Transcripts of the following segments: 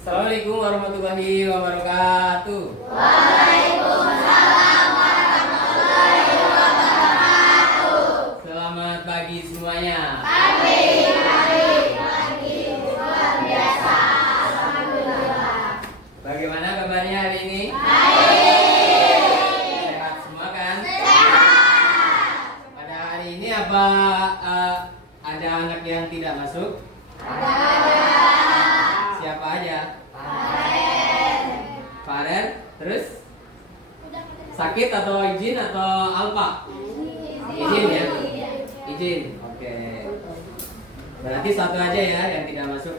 Assalamualaikum warahmatullahi wabarakatuh. Waalaikumsalam warahmatullahi wabarakatuh. Selamat pagi semuanya. Pagi luar biasa. Alhamdulillah. Bagaimana kabarnya hari ini? Baik. Sehat semua kan? Sehat. Pada hari ini apa ada anak yang tidak masuk? Ada. Siapa aja? Karen. Faren, terus sakit atau izin atau alpa? Izin ya? Izin. Oke. Berarti satu aja ya yang tidak masuk.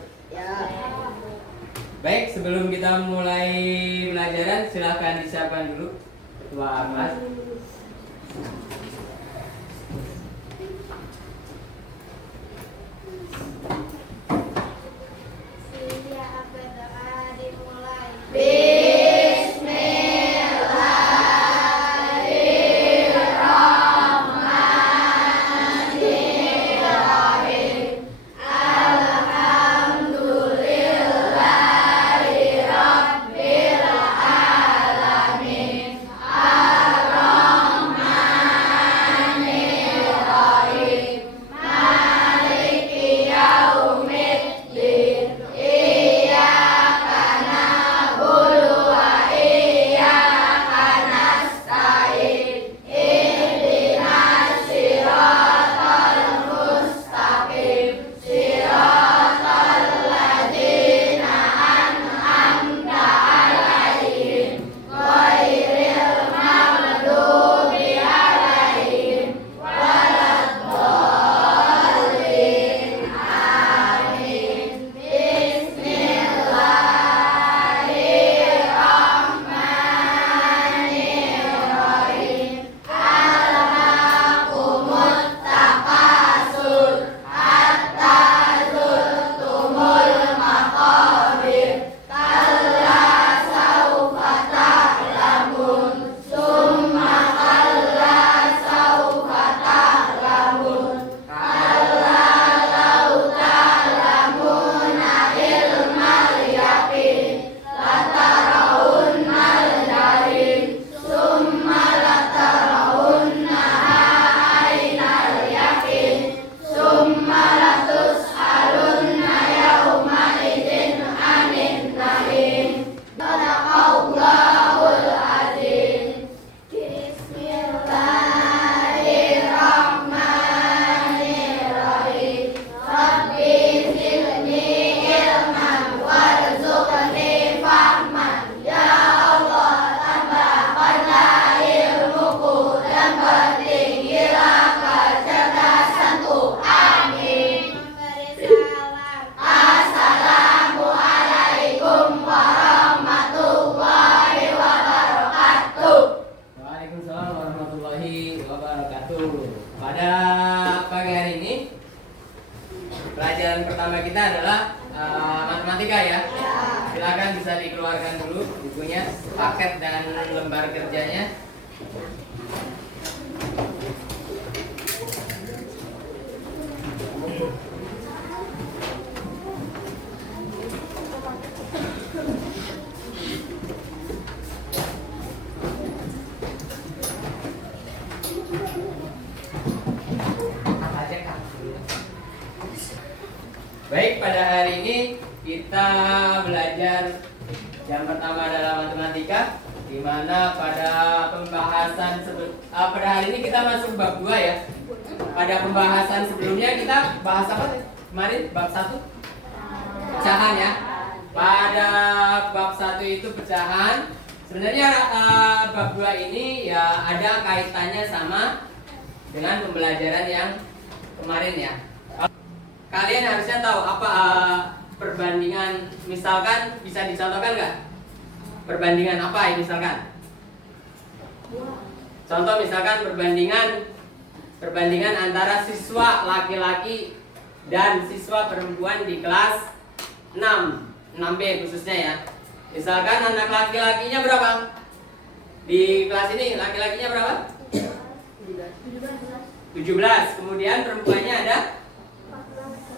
Baik, sebelum kita mulai pelajaran silahkan disiapkan dulu ketua kelas. Waalaikumsalam warahmatullahi wabarakatuh. Pada pagi hari ini pelajaran pertama kita adalah matematika ya. Silakan bisa dikeluarkan dulu bukunya, paket dan lembar kerjanya. Baik, pada hari ini kita belajar yang pertama adalah matematika, di mana pada pembahasan pada hari ini kita masuk bab 2 ya. Pada pembahasan sebelumnya kita bahas apa? Kemarin bab 1 pecahan ya. Pada bab 1 itu pecahan. Sebenarnya bab 2 ini ya ada kaitannya sama dengan pembelajaran yang kemarin ya. Kalian harusnya tahu apa perbandingan, misalkan bisa dicontohkan nggak? Perbandingan apa ini misalkan? Contoh misalkan perbandingan antara siswa laki-laki dan siswa perempuan di kelas 6B khususnya ya. Misalkan anak laki-lakinya berapa? Di kelas ini laki-lakinya berapa? 17. Kemudian perempuannya ada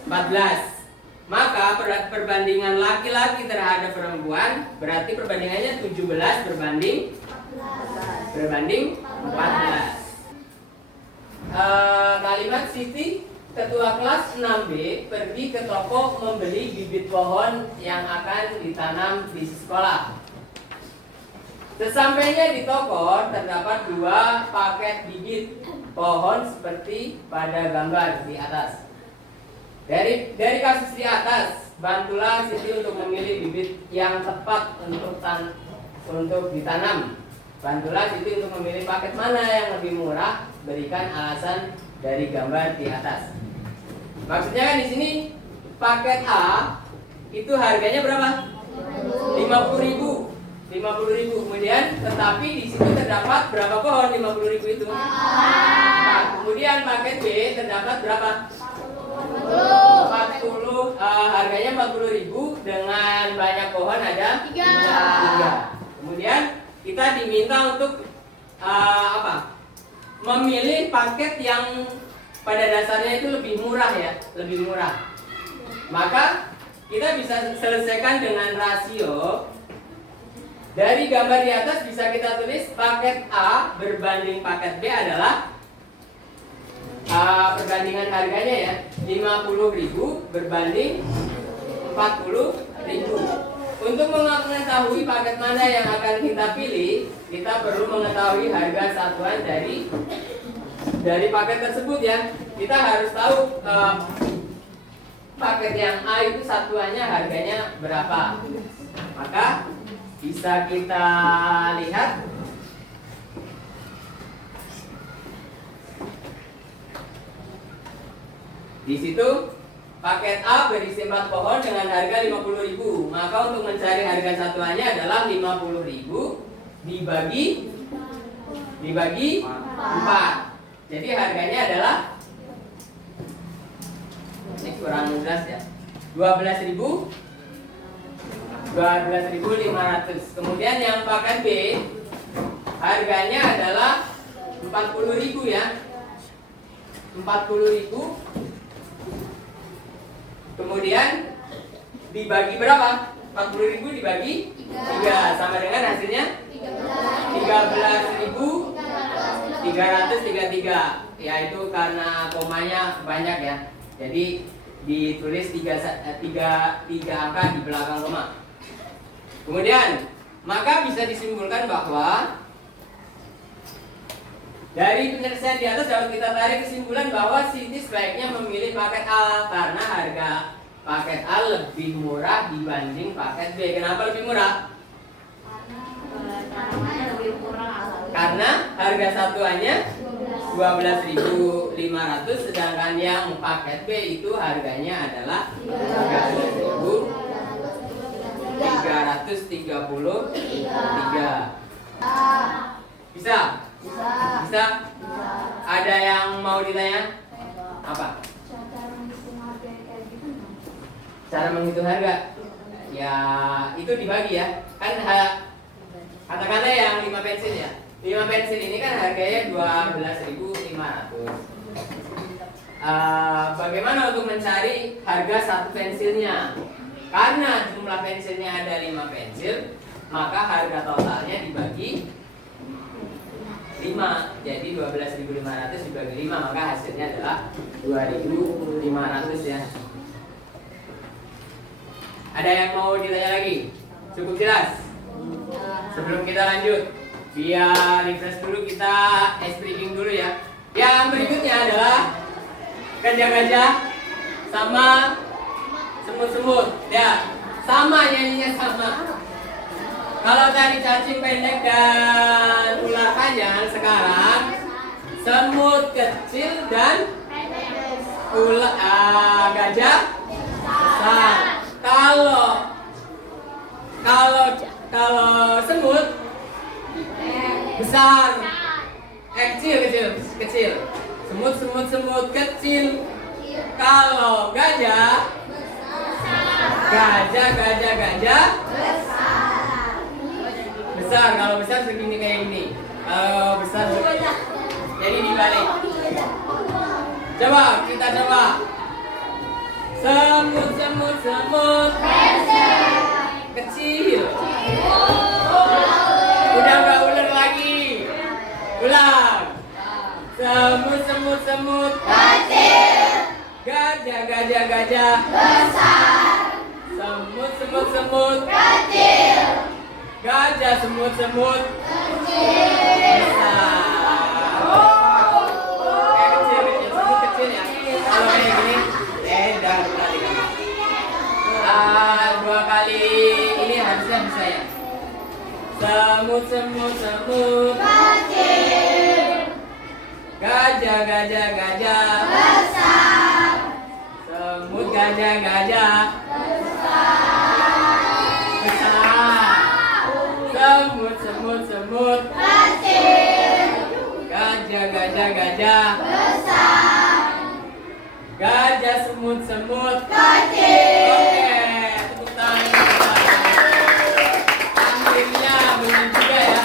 14. Maka perbandingan laki-laki terhadap perempuan berarti perbandingannya 17 berbanding 14. Kalimat Siti, ketua kelas 6B pergi ke toko membeli bibit pohon yang akan ditanam di sekolah. Sesampainya di toko terdapat 2 paket bibit pohon seperti pada gambar di atas. Dari kasus di atas, bantulah Siti untuk memilih bibit yang tepat untuk ditanam. Bantulah Siti untuk memilih paket mana yang lebih murah. Berikan alasan dari gambar di atas. Maksudnya kan di sini paket A itu harganya berapa? 50.000. 50.000. Kemudian tetapi di situ terdapat berapa pohon 50.000 itu? 4. Kemudian paket B terdapat berapa? 40. Harganya 40.000 dengan banyak pohon ada 3. Kemudian kita diminta untuk memilih paket yang pada dasarnya itu lebih murah ya, lebih murah. Maka kita bisa selesaikan dengan rasio. Dari gambar di atas bisa kita tulis paket A berbanding paket B adalah perbandingan harganya ya, 50.000 berbanding 40.000. Untuk mengetahui paket mana yang akan kita pilih, kita perlu mengetahui harga satuan dari paket tersebut ya. Kita harus tahu paket yang A itu satuannya harganya berapa. Maka bisa kita lihat di situ. Paket A berisi 4 pohon dengan harga 50.000. Maka untuk mencari harga satuannya adalah 50.000 dibagi 4. Jadi harganya adalah, ini kurang jelas ya, 12.500. Kemudian yang paket B harganya adalah 40.000 ya. 40.000. Kemudian dibagi berapa? 40.000 dibagi 3 sama dengan hasilnya 13.333. Ya itu karena komanya banyak ya. Jadi ditulis 3 angka di belakang koma. Kemudian maka bisa disimpulkan bahwa dari penyelesaian di atas dapat kita tarik kesimpulan bahwa Siti sebaiknya memilih paket A karena harga paket A lebih murah dibanding paket B. Kenapa lebih murah? Karena harga satuannya 12.500, sedangkan yang paket B itu harganya adalah 13.333. Bisa? Bisa? Ada yang mau ditanya? Apa? Cara menghitung harga? Ya itu dibagi ya. Kan katakanlah yang 5 pensil ya. 5 pensil ini kan harganya 12.500. Bagaimana untuk mencari harga satu pensilnya? Karena jumlah pensilnya ada 5 pensil, maka harga totalnya dibagi 5. Jadi 12.500 dibagi 5, maka hasilnya adalah 2.500 ya. Ada yang mau ditanya lagi? Cukup jelas? Sebelum kita lanjut, biar refresh dulu, kita streaming dulu ya. Yang berikutnya adalah gajah-gajah sama semut-semut. Ya, sama nyanyinya sama. Kalau tadi cacing pendek dan ular panjang, sekarang semut kecil dan gajah besar. Kalau semut besar, kecil. Semut kecil. Kalau gajah besar. Kalau besar segini kayak gini. Kalau besar jadi dibalik. Kita coba. Semut, semut, semut. Kecil. Udah nggak ular lagi. Ulang. Semut, semut, semut. Gajah, gajah, gajah. Semut, semut, semut. Gajah, semut, semut. Besar. Kayak kecil, kecil, semut kecil ya. Kalau kayak gini, dah perhatikan. Dua kali ini harusnya bisa ya. Semut, semut, semut. Gajah, gajah, gajah. Semut, gajah, gajah. Besar. Semut, semut, semut. Gajah, gajah, gajah. Gajah, semut, semut. Oke, tepuk tangan. Akhirnya benar juga ya.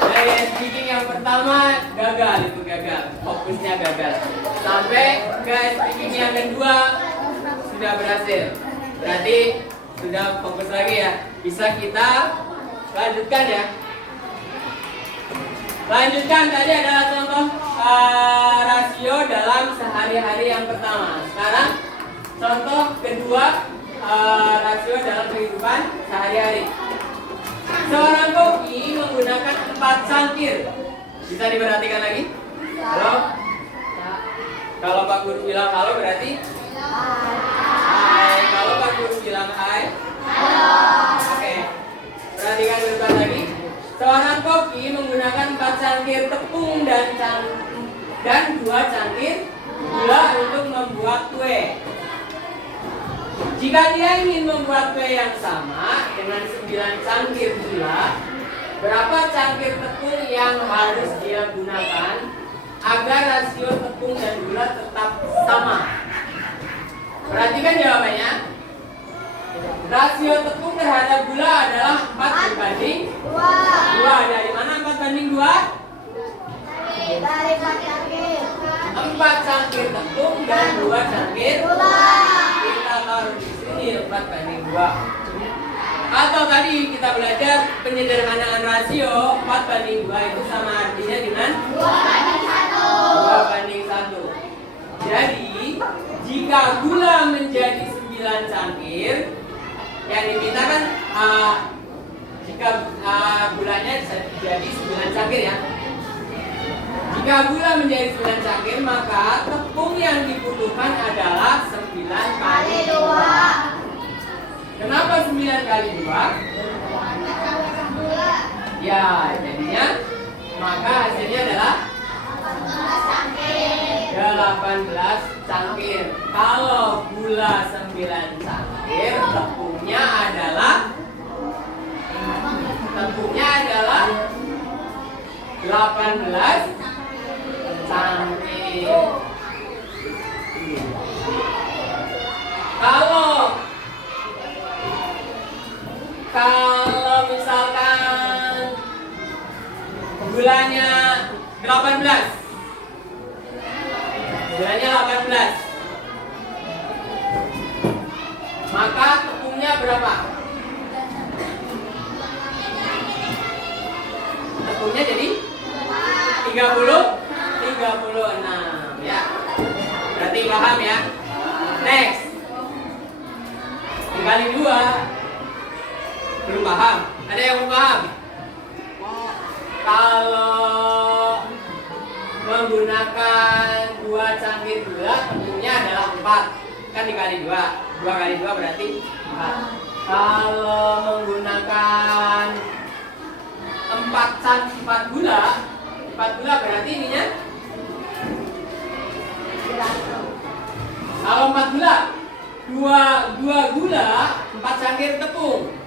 Dari speaking yang pertama gagal, itu gagal. Fokusnya gagal. Sampai ke speaking yang kedua sudah berhasil. Berarti sudah fokus lagi ya. Bisa kita lanjutkan ya. Lanjutkan, tadi adalah contoh rasio dalam sehari-hari yang pertama. Sekarang contoh kedua, rasio dalam kehidupan sehari-hari. Seorang koki menggunakan 4 cangkir. Bisa diperhatikan lagi? Halo? Kalau Pak Guru bilang halo berarti? Hai. Kalau Pak Guru bilang hai? Oke. Perhatikan depan lagi. Seorang koki menggunakan 4 cangkir tepung dan 2 cangkir gula untuk membuat kue. Jika dia ingin membuat kue yang sama dengan 9 cangkir gula, berapa cangkir tepung yang harus dia gunakan agar rasio tepung dan gula tetap sama? Perhatikan jawabannya. Rasio tepung terhadap gula adalah 4 berbanding 2. Dari mana 4 banding 2? 4 cangkir tepung dan 2 cangkir gula. Kita taruh di sini 4 banding 2. Atau tadi kita belajar penyederhanaan rasio 4 banding 2 itu sama artinya dengan 2 banding 1. Jadi jika gula menjadi 9 cangkir, yang diminta kan jika gulanya jadi 9 cangkir ya. Jika gula menjadi 9 cangkir, maka tepung yang dibutuhkan adalah 9 kali 2. Kenapa 9 kali 2? Ya, jadinya maka hasilnya adalah 18 cangkir. Kalau gula 9 cangkir, tepungnya adalah 18 cangkir. Kalau misalkan gulanya 18, maka tepungnya berapa? Tepungnya jadi 36 ya. Berarti paham ya. Next, dikali 2. Belum paham? Ada yang belum paham? Kalau menggunakan 2 cangkir gula, tepungnya adalah 4. Kan dikali 2. 2 kali 2 berarti 4. Kalau menggunakan 4 gula berarti ininya. Kalau 4 gula, 2 gula, 4 cangkir tepung.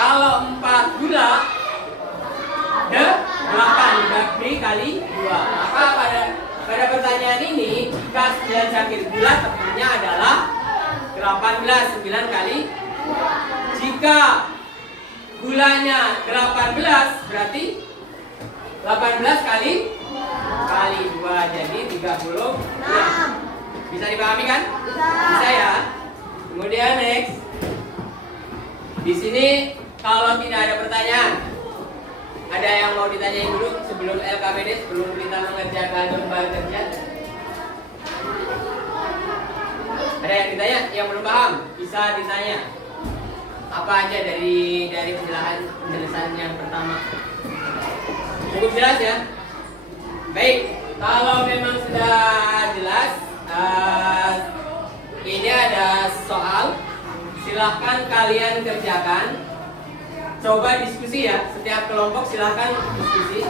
Kalau 4 gula, 8 dikali 2. Maka pada pertanyaan ini, jika 9 cangkir gula, tepungnya adalah 18. 9 kali. Jika gulanya 18, berarti 18 kali 2, jadi 36. Bisa dipahami kan? Bisa ya? Kemudian next. Di sini kalau tidak ada pertanyaan, ada yang mau ditanyain dulu sebelum LKPD, sebelum kita mengerjakan lembar kerja? Ada yang ditanya, yang belum paham bisa ditanya. Apa aja dari penjelasan yang pertama? Cukup jelas ya? Baik, kalau memang sudah jelas, ini ada soal. Silahkan kalian kerjakan. Coba diskusi ya, setiap kelompok silahkan diskusi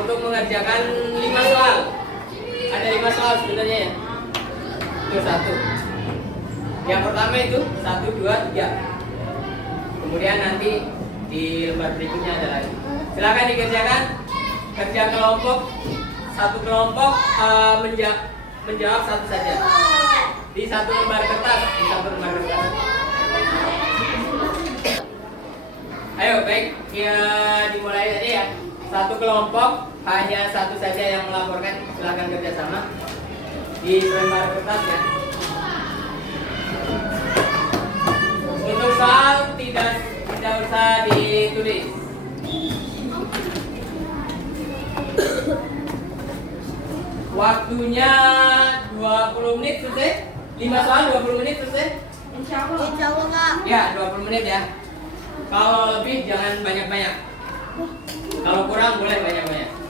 untuk mengerjakan 5 soal. Ada 5 soal sebenarnya ya. Itu 1. Yang pertama itu 1, 2, 3. Kemudian nanti di lembar berikutnya ada lagi. Silahkan dikerjakan. Kerja kelompok, satu kelompok menjawab satu saja. Di satu lembar kertas, Ayo, baik, ya dimulai aja ya. Satu kelompok hanya satu saja yang melaporkan. Silakan kerjasama di lembar kertas ya. Untuk soal tidak usah ditulis. Waktunya 20 menit selesai. 5 soal 20 menit selesai. Insya Allah Kak. Ya, 20 menit ya. Kalau lebih jangan banyak-banyak. Kalau kurang boleh banyak-banyak.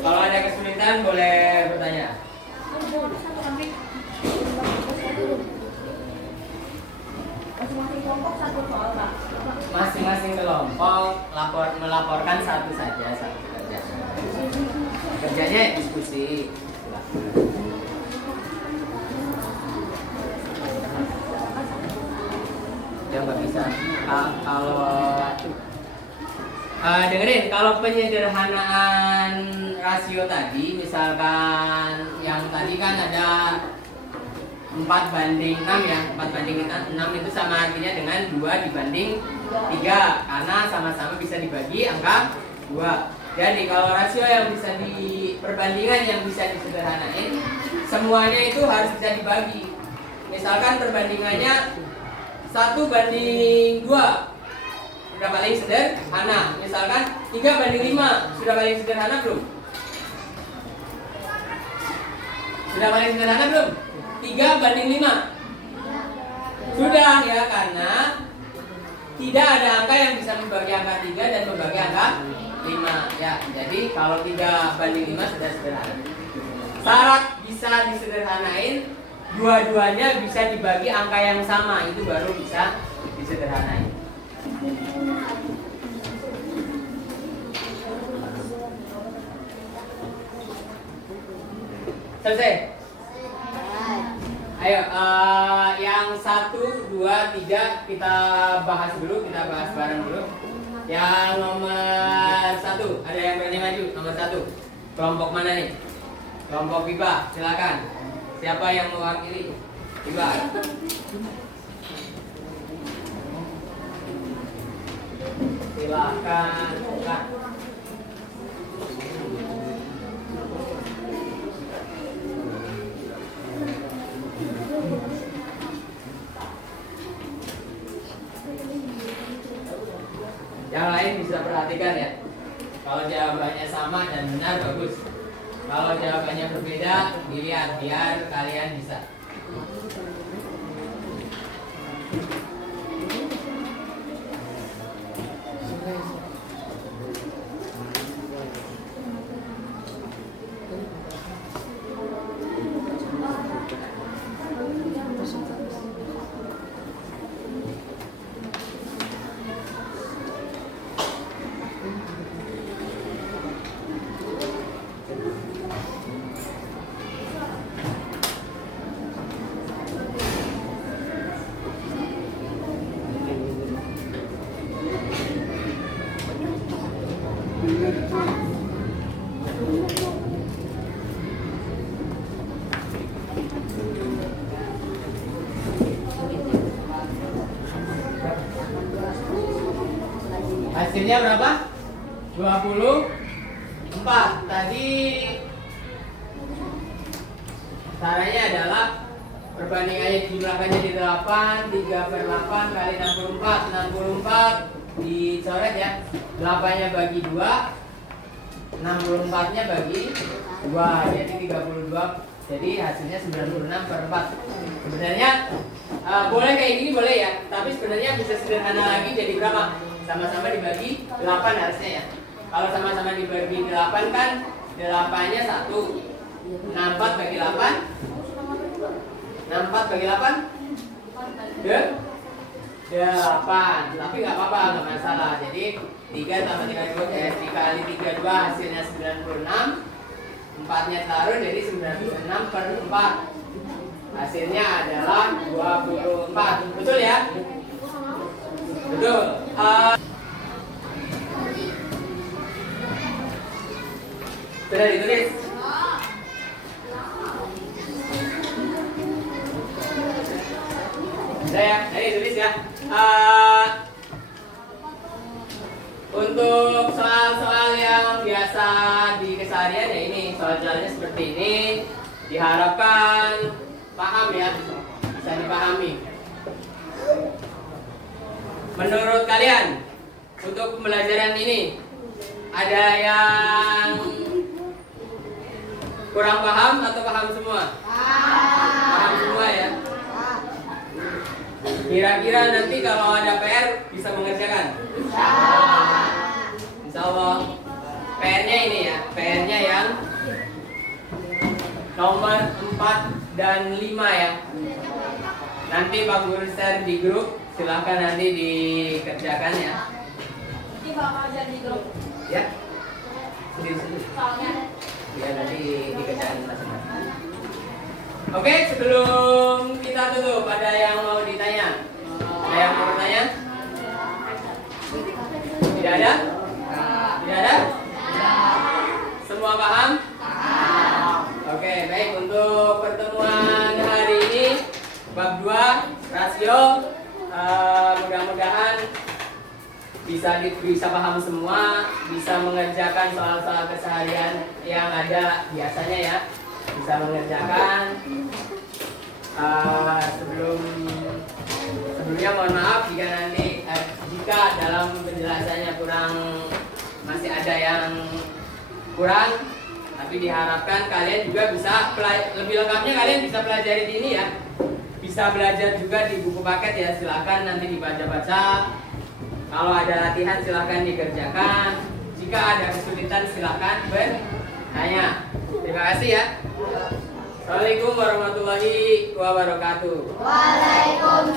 Kalau ada kesulitan boleh bertanya. Masing-masing kelompok melaporkan satu saja, satu kerja. Kerjanya diskusi. Ya nggak bisa. Dengerin, kalau penyederhanaan rasio tadi, misalkan yang tadi kan ada 4:6 ya, 4:6 itu sama artinya dengan 2 dibanding 3 karena sama-sama bisa dibagi angka 2. Jadi kalau rasio yang bisa perbandingan yang bisa disederhanain, semuanya itu harus bisa dibagi. Misalkan perbandingannya 1:2 sudah paling sederhana. Misalkan 3:5 sudah paling sederhana belum? Sudah paling sederhana belum? 3:5 sudah ya, karena tidak ada angka yang bisa membagi angka 3 dan membagi angka 5 ya. Jadi kalau 3:5 sudah sederhana. Syarat bisa disederhanain, dua-duanya bisa dibagi angka yang sama, itu baru bisa disederhanain. Selesai? Ayo, yang 1, 2, 3 kita bahas dulu, kita bahas bareng dulu. Yang nomor 1, ada yang berani maju? Nomor 1, kelompok mana nih? Kelompok BIPA, silakan. Siapa yang mewakili BIPA? Silakan. Yang lain bisa perhatikan ya. Kalau jawabannya sama dan benar bagus. Kalau jawabannya berbeda, dilihat biar kalian bisa. Hasilnya berapa? 24. Tadi caranya adalah perbandingannya dijumlahkannya di 8, 3/8 kali 64. 64 dicoret ya. 8-nya bagi 2, 64-nya bagi 2, jadi 32. Jadi hasilnya 96/4. Sebenarnya boleh kayak gini boleh ya, tapi sebenarnya bisa sederhana lagi jadi berapa? Sama-sama dibagi 8 harusnya ya. Kalau sama-sama dibagi 8 kan 8-nya 1. 64 bagi 8. 64 bagi 8 8. Tapi nggak apa-apa, nggak masalah. Jadi 3 tambah 32 dikali 32 hasilnya 96. 4-nya taruh jadi 96/4. Hasilnya adalah 24. Betul ya? Betul. Sudah ditulis? Sudah ya? Ayo tulis ya. Untuk soal-soal yang biasa di keseharian ya ini, soal-soalnya seperti ini. Diharapkan paham ya, bisa dipahami. Menurut kalian, untuk pembelajaran ini ada yang kurang paham atau paham semua? Paham semua ya. Kira-kira nanti kalau ada PR bisa mengerjakan? Insya Allah. PR-nya ini ya, PR-nya yang nomor 4 dan 5 ya. Nanti Pak Guru share di grup, silahkan nanti dikerjakan ya. Ini bakal jadi grup. Ya. Sendiri-sendiri. Soalnya Ya nanti dikerjakan masing-masing. Oke, sebelum kita tutup, ada yang mau ditanya? Ada yang mau bertanya? Tidak ada? Tidak ada? Semua paham? Oke, baik. Untuk pertemuan hari ini bab 2 rasio, mudah-mudahan bisa paham semua, bisa mengerjakan soal-soal keseharian yang ada biasanya ya, bisa mengerjakan. Sebelumnya mohon maaf jika nanti jika dalam penjelasannya masih ada yang kurang, tapi diharapkan kalian juga bisa lebih lengkapnya kalian bisa pelajari di ini ya, bisa belajar juga di buku paket ya, silakan nanti dibaca-baca. Kalau ada latihan silahkan dikerjakan. Jika ada kesulitan silahkan bertanya. Terima kasih ya. Assalamualaikum warahmatullahi wabarakatuh. Waalaikumsalam.